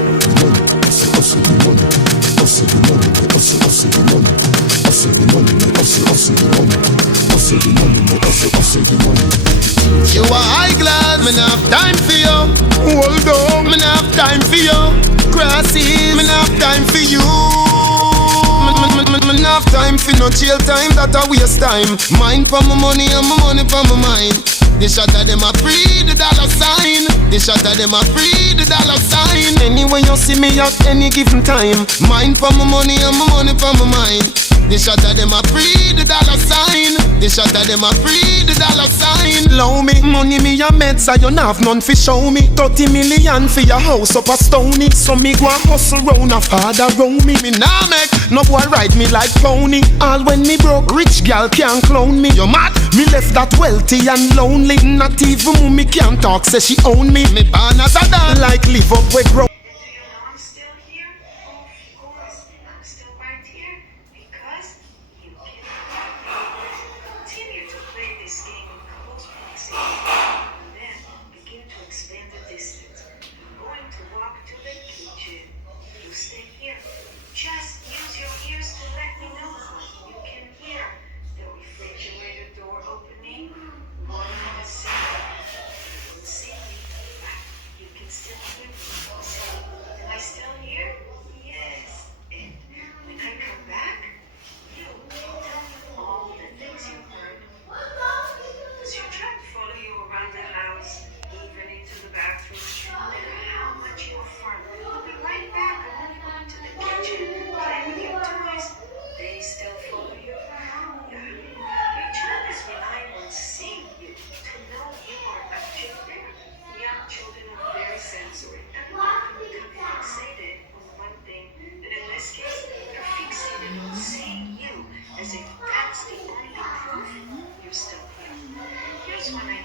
You are high class, me not have time for you. Hold on, me not have time for you. Crosses, me not have time for you. Me not have time for no jail time, that a waste time. Mine for my money and my money for my mind. The shot of them a free the dollar sign. The shot of them a free the dollar sign. Anyway you see me at any given time. Mine for my money and my money for my mind. The shot of them a free the dollar sign. The shot of them a free the dollar sign. Low me, money me a meds, and you not have none fi show me. 30 million for your house up a stony. So me go and hustle round a father round me. Me nah make no boy ride me like pony. All when me broke, rich gal can't clone me. You mad? Me left that wealthy and lonely. Not even mommy can't talk, say she own me. Me born as a dog, like live up with grow. I'm still here? Of course, I'm still right here because you can continue to play this game in close proximity and then begin to expand the distance. I'm going to walk to the kitchen. You stay here. Just use your ears to let me know what you can hear. The refrigerator door opening, one in the sink. You can see me, but you can still hear me. So, am I still here? Yes. And when I come back, you tell me all the things you heard. Because you try to follow you around the house, even into the bathroom. No matter how much you affirm, I'll be right back. I'm only going to the kitchen, play with your toys. They still follow you. Yeah. Your job is relying on seeing you to know you are actually there. Young children are very sensory and often become fixated on one thing, and in this case, they're fixated on seeing you as if that's the only proof you're still here. Here's what I